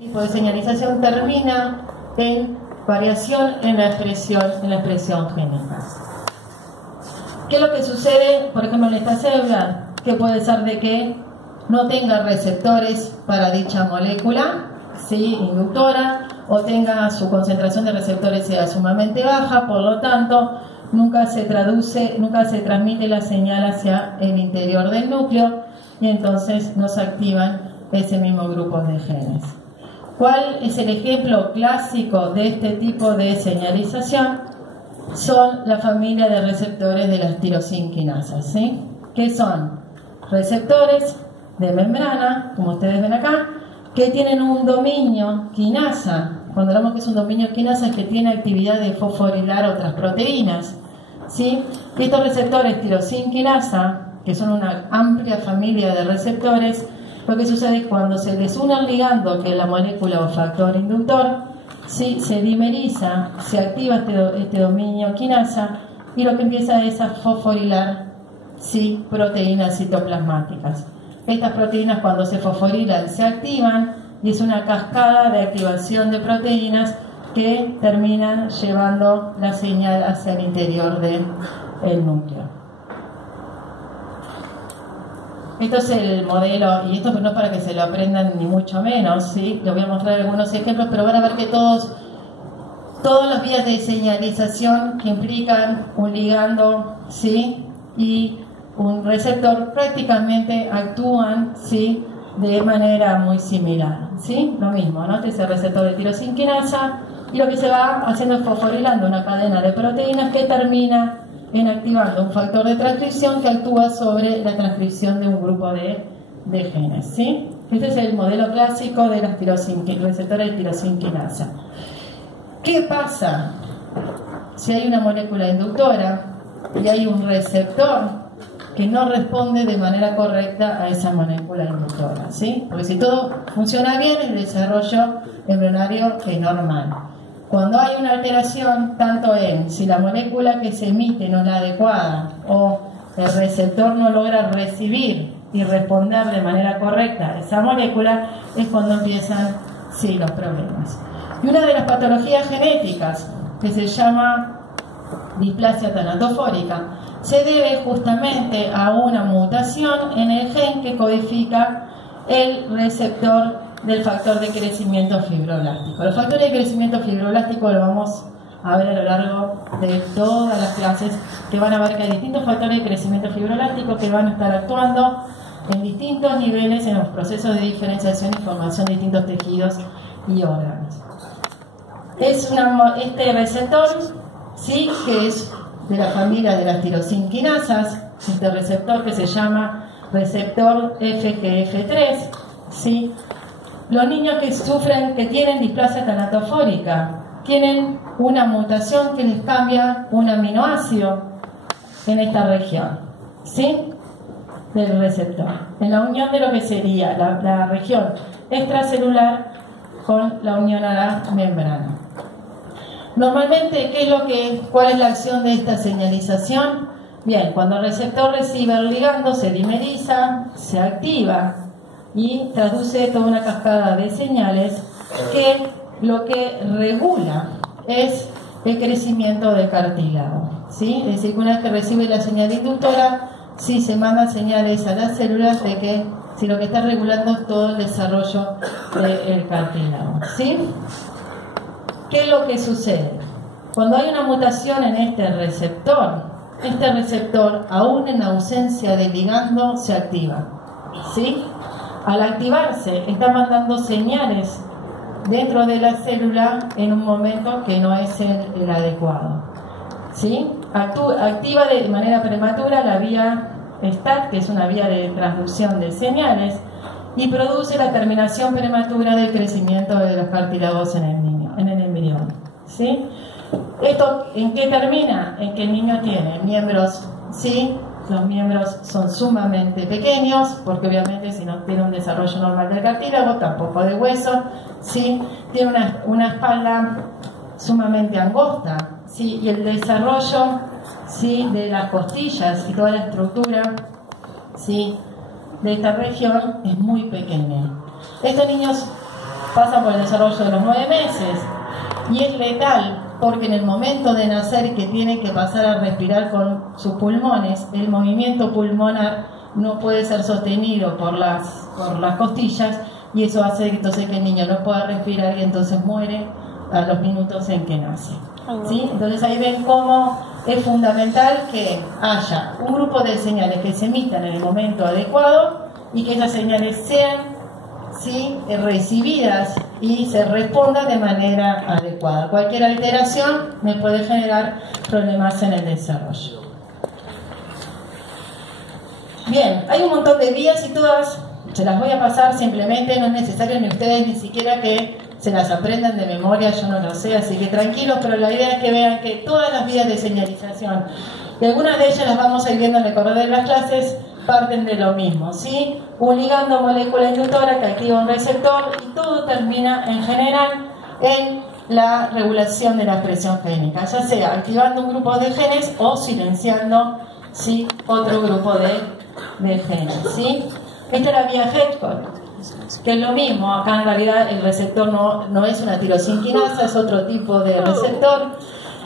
tipo de señalización termina en variación en la expresión génica. ¿Qué es lo que sucede, por ejemplo, en esta célula? Que puede ser de que no tenga receptores para dicha molécula, ¿sí?, inductora, o tenga su concentración de receptores sea sumamente baja, por lo tanto, nunca se transmite la señal hacia el interior del núcleo y entonces no se activan ese mismo grupo de genes. ¿Cuál es el ejemplo clásico de este tipo de señalización? Son la familia de receptores de las tirosinquinasas, ¿sí? Que son receptores de membrana, como ustedes ven acá, que tienen un dominio quinasa. Cuando hablamos que es un dominio quinasa es que tiene actividad de fosforilar otras proteínas, ¿sí? Estos receptores tirosinquinasa, que son una amplia familia de receptores, lo que sucede es cuando se les une el ligando, que es la molécula o factor inductor, ¿sí?, se dimeriza, se activa este dominio quinasa y lo que empieza es a fosforilar, ¿sí?, proteínas citoplasmáticas. Estas proteínas, cuando se fosforilan, se activan y es una cascada de activación de proteínas que terminan llevando la señal hacia el interior del núcleo. Esto es el modelo, y esto no es para que se lo aprendan ni mucho menos, ¿sí? Les voy a mostrar algunos ejemplos, pero van a ver que todas las vías de señalización que implican un ligando, ¿sí?, y un receptor prácticamente actúan, ¿sí?, de manera muy similar, ¿sí? Lo mismo, ¿no? Este es el receptor de tirosinquinasa y lo que se va haciendo es fosforilando una cadena de proteínas que termina en activando un factor de transcripción que actúa sobre la transcripción de un grupo de genes, ¿sí? Este es el modelo clásico de las receptores de tirosinquinasa. ¿Qué pasa si hay una molécula inductora y hay un receptor que no responde de manera correcta a esa molécula inductora, ¿sí? Porque si todo funciona bien, el desarrollo embrionario es normal. Cuando hay una alteración, tanto en si la molécula que se emite no es la adecuada o el receptor no logra recibir y responder de manera correcta a esa molécula, es cuando empiezan, sí, los problemas. Y una de las patologías genéticas que se llama displasia tanatofórica se debe justamente a una mutación en el gen que codifica el receptor del factor de crecimiento fibroblástico. Los factores de crecimiento fibroblástico lo vamos a ver a lo largo de todas las clases, que van a ver que hay distintos factores de crecimiento fibroblástico que van a estar actuando en distintos niveles en los procesos de diferenciación y formación de distintos tejidos y órganos. Este receptor, sí, que es de la familia de las tirosinquinasas, este receptor que se llama receptor FGF3, ¿sí? Los niños que tienen displasia tanatofórica tienen una mutación que les cambia un aminoácido en esta región, ¿sí?, del receptor, en la unión de lo que sería la región extracelular con la unión a la membrana. Normalmente, ¿cuál es la acción de esta señalización? Bien, cuando el receptor recibe el ligando, se dimeriza, se activa y traduce toda una cascada de señales que lo que regula es el crecimiento del cartílago, ¿sí? Es decir, que una vez que recibe la señal inductora, sí se mandan señales a las células de que si lo que está regulando es todo el desarrollo del cartílago, ¿sí? ¿Qué es lo que sucede? Cuando hay una mutación en este receptor, aún en ausencia de ligando, se activa, ¿sí? Al activarse, está mandando señales dentro de la célula en un momento que no es el adecuado, ¿sí? Activa de manera prematura la vía STAT, que es una vía de transducción de señales, y produce la terminación prematura del crecimiento de los cartílagos en el embrión, ¿sí? ¿Esto en qué termina? En que el niño tiene miembros, ¿sí? Los miembros son sumamente pequeños, porque obviamente si no tiene un desarrollo normal del cartílago, tampoco de hueso, ¿sí? Tiene una espalda sumamente angosta, ¿sí? Y el desarrollo, ¿sí?, de las costillas y toda la estructura, ¿sí?, de esta región es muy pequeña. Estos niños pasa por el desarrollo de los 9 meses y es letal porque en el momento de nacer que tiene que pasar a respirar con sus pulmones, el movimiento pulmonar no puede ser sostenido por las costillas y eso hace entonces que el niño no pueda respirar y entonces muere a los minutos en que nace. ¿Sí? Entonces ahí ven cómo es fundamental que haya un grupo de señales que se emitan en el momento adecuado y que esas señales sean recibidas y se responda de manera adecuada. Cualquier alteración me puede generar problemas en el desarrollo. Bien, hay un montón de vías y todas se las voy a pasar simplemente, no es necesario ni ustedes ni siquiera que se las aprendan de memoria, yo no lo sé, así que tranquilos, pero la idea es que vean que todas las vías de señalización, y algunas de ellas las vamos a ir viendo en el correr de las clases, parten de lo mismo, ¿sí? Un ligando molécula inductora que activa un receptor y todo termina en general en la regulación de la expresión génica, ya sea activando un grupo de genes o silenciando, ¿sí?, otro grupo de genes, ¿sí? Esta es la vía Hedgehog, que es lo mismo. Acá en realidad el receptor no es una tirosinquinasa, es otro tipo de receptor.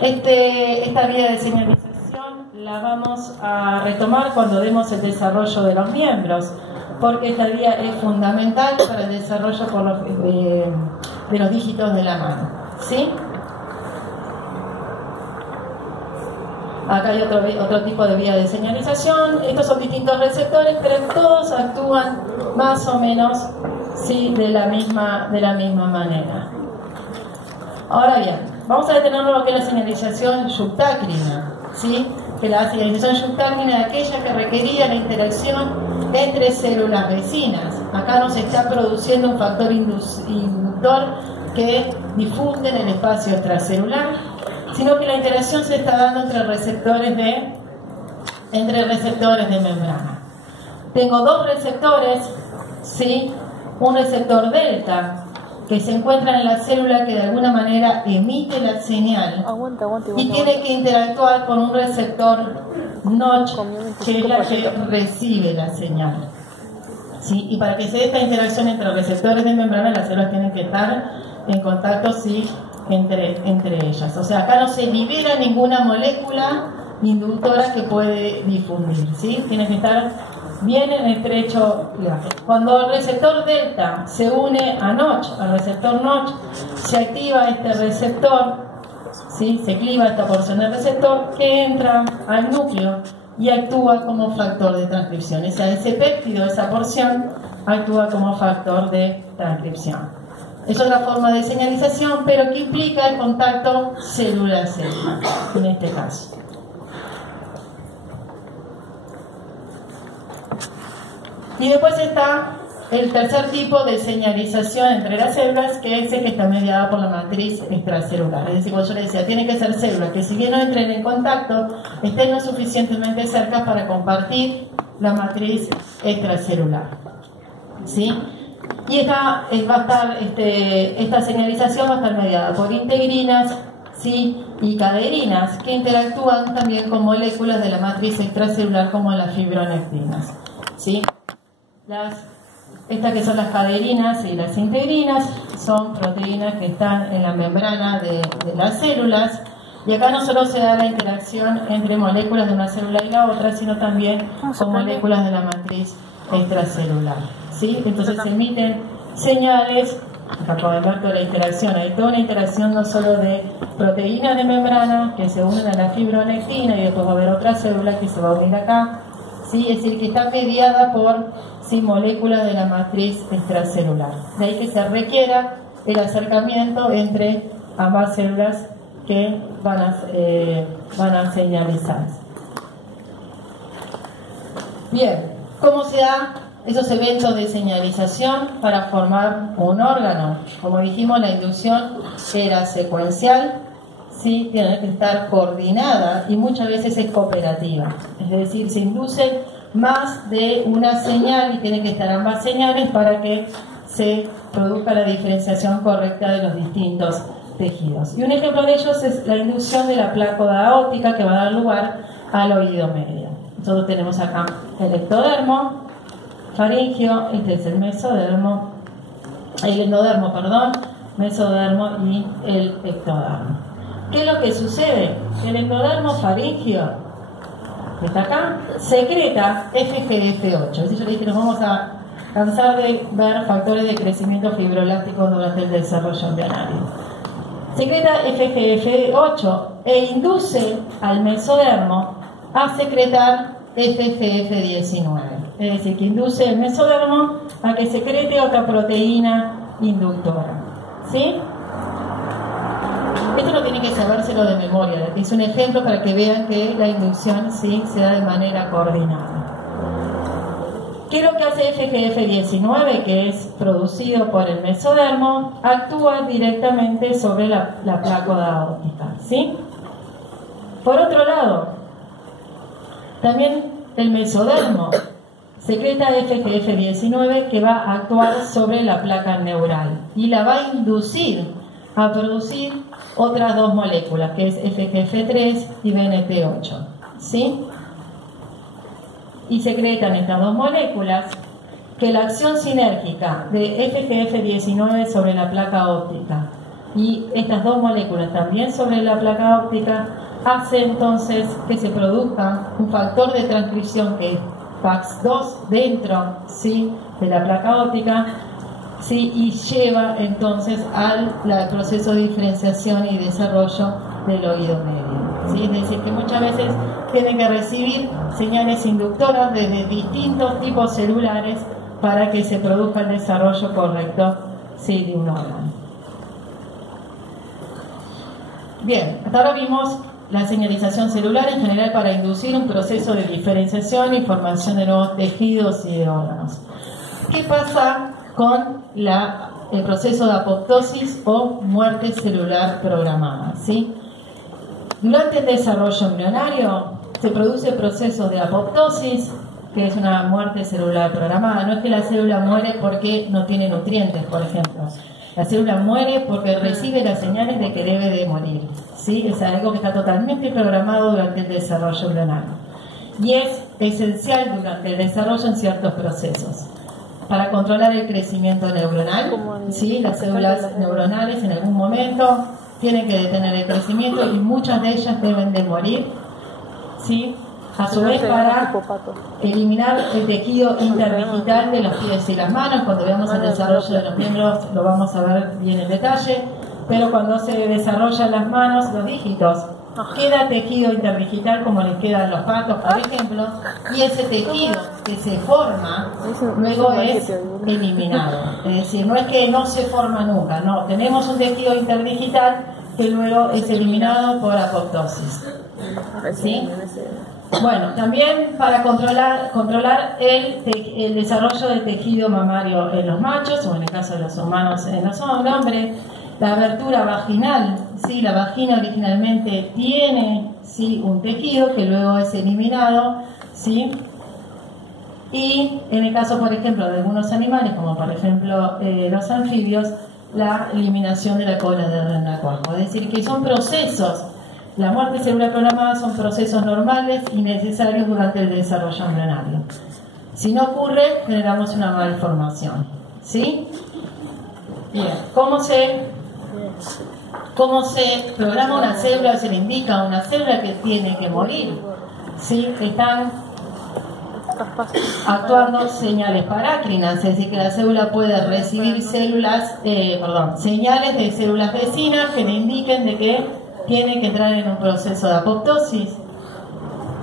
Esta vía de señalización la vamos a retomar cuando vemos el desarrollo de los miembros, porque esta vía es fundamental para el desarrollo de los dígitos de la mano, ¿sí? Acá hay otro tipo de vía de señalización. Estos son distintos receptores, pero todos actúan más o menos, ¿sí?, de la misma manera. Ahora bien, vamos a detenernos en lo que es la señalización yuptácrina, ¿sí? Que la señalización yuptácrina es aquella que requería la interacción entre células vecinas. Acá nos está produciendo un factor inductor que difunde en el espacio extracelular, sino que la interacción se está dando entre receptores de membrana. Tengo dos receptores, ¿sí? Un receptor delta que se encuentra en la célula que de alguna manera emite la señal y tiene que interactuar con un receptor notch que es la que recibe la señal, ¿sí? Y para que se dé esta interacción entre receptores de membrana, las células tienen que estar en contacto, ¿sí?, entre ellas. O sea, acá no se libera ninguna molécula inductora que puede difundir, ¿sí? Tiene que estar bien en estrecho viaje. Cuando el receptor delta se une a notch, al receptor notch, se activa este receptor, ¿sí? Se cliva esta porción del receptor que entra al núcleo y actúa como factor de transcripción. O sea, ese péptido, esa porción, actúa como factor de transcripción. Es otra forma de señalización, pero que implica el contacto célula-célula, en este caso. Y después está el tercer tipo de señalización entre las células, que es el que está mediado por la matriz extracelular. Es decir, como yo les decía, tiene que ser células que, si bien no entren en contacto, estén lo suficientemente cerca para compartir la matriz extracelular, ¿sí? Y esta señalización va a estar mediada por integrinas, ¿sí?, y caderinas, que interactúan también con moléculas de la matriz extracelular como las fibronectinas, ¿sí? Estas que son las caderinas y las integrinas son proteínas que están en la membrana de las células, y acá no solo se da la interacción entre moléculas de una célula y la otra, sino también con moléculas de la matriz extracelular, ¿sí? Entonces se emiten señales. Acá pueden ver toda la interacción. Hay toda una interacción no solo de proteínas de membrana que se unen a la fibronectina, y después va a haber otra célula que se va a unir acá, ¿sí? Es decir, que está mediada por, ¿sí?, moléculas de la matriz extracelular. De ahí que se requiera el acercamiento entre ambas células que van a señalizarse. Bien, ¿cómo se da esos eventos de señalización para formar un órgano? Como dijimos, la inducción era secuencial, ¿sí? Tiene que estar coordinada y muchas veces es cooperativa. Es decir, se inducen más de una señal y tienen que estar ambas señales para que se produzca la diferenciación correcta de los distintos tejidos. Y un ejemplo de ellos es la inducción de la plácoda aórtica, que va a dar lugar al oído medio. Nosotros tenemos acá el ectodermo faríngeo, este es el mesodermo, el endodermo, perdón, mesodermo y el ectodermo. ¿Qué es lo que sucede? El endodermo faríngeo, que está acá, secreta FGF8. Es decir, yo le dije, nos vamos a cansar de ver factores de crecimiento fibroelástico durante el desarrollo embrionario. Secreta FGF8 e induce al mesodermo a secretar FGF19. Es decir, que induce el mesodermo a que secrete otra proteína inductora. ¿Sí? Esto no tiene que sabérselo de memoria. Es un ejemplo para que vean que la inducción sí se da de manera coordinada. ¿Qué es lo que hace FGF19, que es producido por el mesodermo? Actúa directamente sobre la placa óptica, ¿sí? Por otro lado, también el mesodermo secreta FGF19 que va a actuar sobre la placa neural y la va a inducir a producir otras dos moléculas, que es FGF3 y BNT8, ¿sí? Y secretan estas dos moléculas que la acción sinérgica de FGF19 sobre la placa óptica y estas dos moléculas también sobre la placa óptica hace entonces que se produzca un factor de transcripción que es FAX2 dentro, ¿sí?, de la placa óptica, ¿sí?, y lleva entonces al proceso de diferenciación y desarrollo del oído medio, ¿sí? Es decir, que muchas veces tienen que recibir señales inductoras desde distintos tipos celulares para que se produzca el desarrollo correcto, ¿sí?, de un órgano. Bien, hasta ahora vimos la señalización celular en general para inducir un proceso de diferenciación y formación de nuevos tejidos y de órganos. ¿Qué pasa con el proceso de apoptosis o muerte celular programada? ¿Sí? Durante el desarrollo embrionario se produce el proceso de apoptosis, que es una muerte celular programada. No es que la célula muere porque no tiene nutrientes, por ejemplo. La célula muere porque recibe las señales de que debe de morir, ¿sí? Es algo que está totalmente programado durante el desarrollo embrionario. Y es esencial durante el desarrollo en ciertos procesos. Para controlar el crecimiento neuronal, ¿sí? Las células neuronales en algún momento tienen que detener el crecimiento y muchas de ellas deben de morir, ¿sí? A su vez, para eliminar el tejido interdigital de los pies y las manos. Cuando veamos el desarrollo de los miembros lo vamos a ver bien en detalle, pero cuando se desarrollan las manos, los dígitos, queda tejido interdigital como les quedan los patos, por ejemplo, y ese tejido que se forma luego es eliminado. Es decir, no es que no se forma nunca, no, tenemos un tejido interdigital que luego es eliminado por apoptosis, ¿sí? Bueno, también para controlar el desarrollo del tejido mamario en los machos, o en el caso de los humanos en los hombres, la abertura vaginal, ¿sí? La vagina originalmente tiene, ¿sí?, un tejido que luego es eliminado, ¿sí? Y en el caso, por ejemplo, de algunos animales, como por ejemplo los anfibios, la eliminación de la cola de renacuajo. Es decir, que son procesos. La muerte celular programada son procesos normales y necesarios durante el desarrollo embrionario. Si no ocurre, generamos una malformación, ¿sí? Bien, ¿cómo se programa una célula? Se le indica a una célula que tiene que morir, ¿sí? Están actuando señales parácrinas, es decir, que la célula puede recibir señales de células vecinas que le indiquen de que tiene que entrar en un proceso de apoptosis,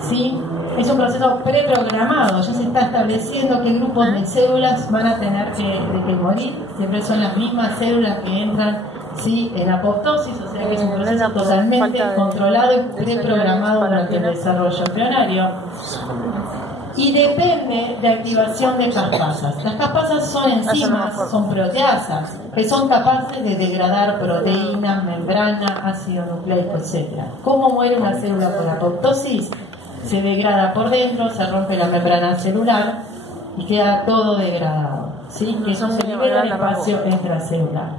¿sí? Es un proceso preprogramado, ya se está estableciendo qué grupos de células van a tener que morir. Siempre son las mismas células que entran, ¿sí?, en apoptosis, o sea que es un proceso totalmente controlado y preprogramado durante el desarrollo embrionario. Y depende de activación de caspasas. Las caspasas son enzimas, son proteasas, que son capaces de degradar proteínas, membrana, ácido nucleico, etc. ¿Cómo muere una célula por apoptosis? Se degrada por dentro, se rompe la membrana celular y queda todo degradado, ¿sí? Que eso se libera el espacio intracelular.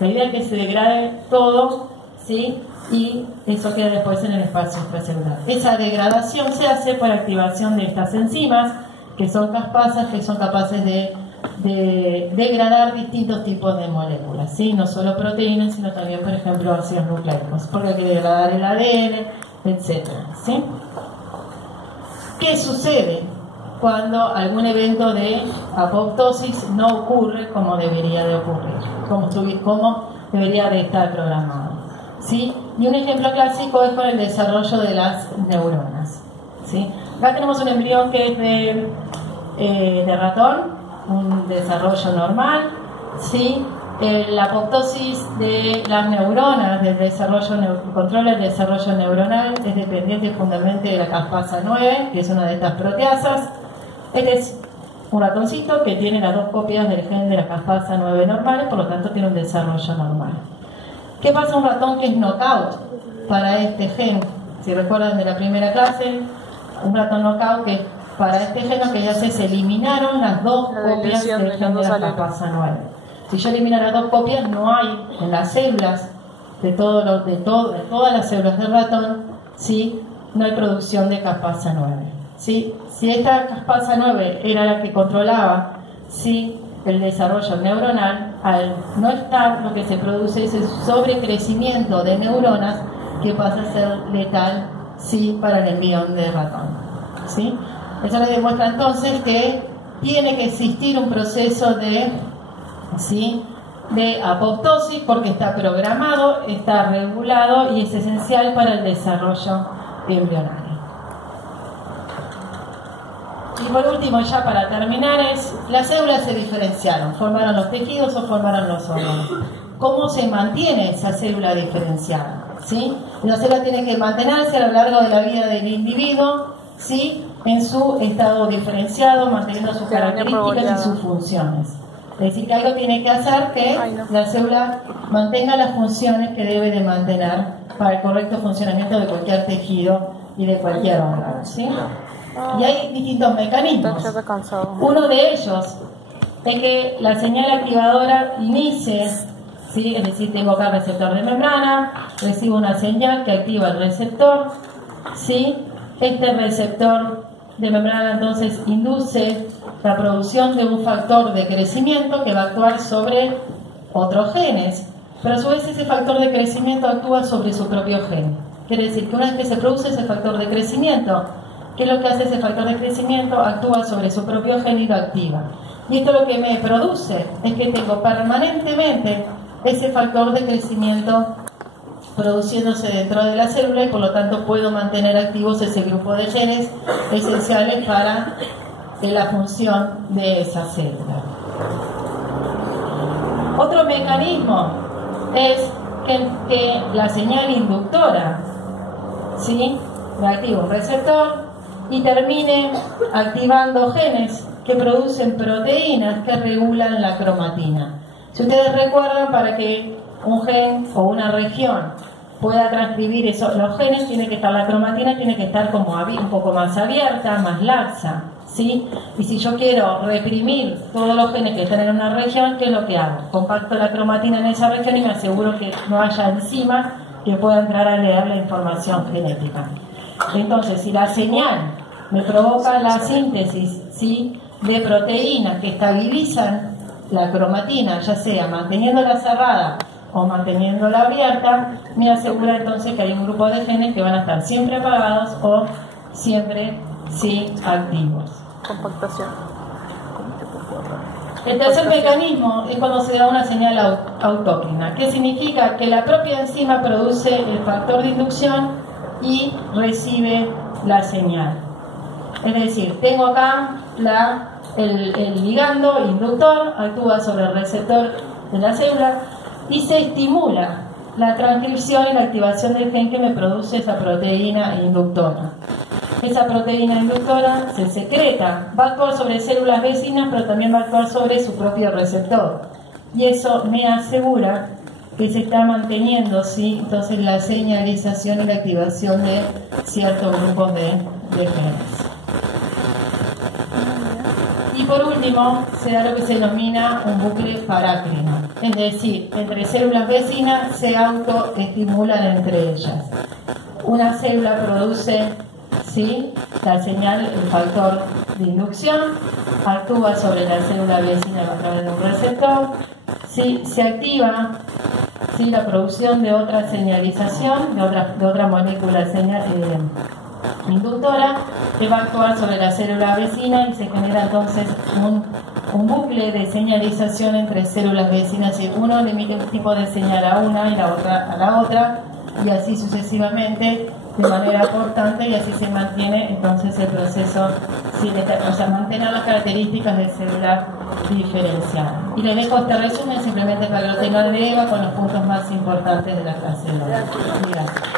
La idea es que se degrade todo, ¿sí?, y eso queda después en el espacio extracelular. Esa degradación se hace por activación de estas enzimas, que son caspasas, que son capaces de degradar distintos tipos de moléculas, ¿sí? No solo proteínas, sino también, por ejemplo, ácidos nucleicos, porque hay que degradar el ADN, etc. ¿Sí? ¿Qué sucede cuando algún evento de apoptosis no ocurre como debería de ocurrir, como debería de estar programado? ¿Sí? Y un ejemplo clásico es con el desarrollo de las neuronas, ¿sí? Acá tenemos un embrión que es de ratón, un desarrollo normal, ¿sí? La apoptosis de las neuronas, del control del desarrollo neuronal, es dependiente fundamentalmente de la caspasa 9, que es una de estas proteasas. Este es un ratoncito que tiene las dos copias del gen de la caspasa 9 normales, por lo tanto tiene un desarrollo normal. ¿Qué pasa a un ratón que es knockout para este gen? Si recuerdan de la primera clase, un ratón knockout que para este gen lo que ya se eliminaron las dos copias del gen de la caspasa 9. Si yo elimino las dos copias, no hay en las células de todas las células del ratón, ¿sí? No hay producción de caspasa 9. ¿Sí? Si esta caspasa 9 era la que controlaba, ¿sí?, el desarrollo neuronal, al no estar, lo que se produce es el sobrecrecimiento de neuronas que pasa a ser letal, ¿sí?, para el embrión de ratón, ¿sí? Eso les demuestra entonces que tiene que existir un proceso de apoptosis, porque está programado, está regulado y es esencial para el desarrollo embrionario. Y por último, ya para terminar, las células se diferenciaron, formaron los tejidos o formaron los órganos. ¿Cómo se mantiene esa célula diferenciada? ¿Sí? La célula tiene que mantenerse a lo largo de la vida del individuo, ¿sí?, en su estado diferenciado, manteniendo sus características y sus funciones. Es decir, que algo tiene que hacer que la célula mantenga las funciones que debe de mantener para el correcto funcionamiento de cualquier tejido y de cualquier órgano, ¿sí? Y hay distintos mecanismos. Uno de ellos es que la señal activadora inicie, ¿sí? Es decir, tengo acá el receptor de membrana, recibo una señal que activa el receptor, ¿sí? Este receptor de membrana entonces induce la producción de un factor de crecimiento que va a actuar sobre otros genes, pero a su vez ese factor de crecimiento actúa sobre su propio gen. Quiere decir que una vez que se produce ese factor de crecimiento, ¿qué es lo que hace ese factor de crecimiento? Actúa sobre su propio gen y lo activa. Y esto lo que me produce es que tengo permanentemente ese factor de crecimiento produciéndose dentro de la célula y por lo tanto puedo mantener activos ese grupo de genes esenciales para la función de esa célula. Otro mecanismo es que la señal inductora, ¿sí?, activa un receptor y termine activando genes que producen proteínas que regulan la cromatina. Si ustedes recuerdan, para que un gen o una región pueda transcribir los genes, tiene que estar la cromatina, tiene que estar como un poco más abierta, más laxa, ¿sí? Y si yo quiero reprimir todos los genes que están en una región, ¿qué es lo que hago? Compacto la cromatina en esa región y me aseguro que no haya enzima que pueda entrar a leer la información genética. Entonces, si la señal me provoca la síntesis, ¿sí?, de proteínas que estabilizan la cromatina, ya sea manteniéndola cerrada o manteniéndola abierta, me asegura entonces que hay un grupo de genes que van a estar siempre apagados o siempre activos. Compactación. El tercer mecanismo es cuando se da una señal autócrina, que significa que la propia enzima produce el factor de inducción y recibe la señal. Es decir, tengo acá el ligando inductor, actúa sobre el receptor de la célula y se estimula la transcripción y la activación del gen que me produce esa proteína inductora. Esa proteína inductora se secreta, va a actuar sobre células vecinas, pero también va a actuar sobre su propio receptor. Y eso me asegura que se está manteniendo, ¿sí?, entonces la señalización y la activación de ciertos grupos de genes. Y por último, se da lo que se denomina un bucle parácrino, es decir, entre células vecinas se autoestimulan entre ellas. Una célula produce, ¿sí?, la señal, el factor de inducción, actúa sobre la célula vecina a través de un receptor, ¿sí? Se activa, ¿sí?, la producción de otra señalización, de otra molécula inductora, que va a actuar sobre la célula vecina y se genera entonces un bucle de señalización entre células vecinas, y uno le emite un tipo de señal a una y la otra a la otra, y así sucesivamente de manera cortante, y así se mantiene entonces el proceso, o sea, mantener las características de célula diferenciada. Y les dejo este resumen simplemente para que lo tengan de EVA con los puntos más importantes de la clase. Gracias.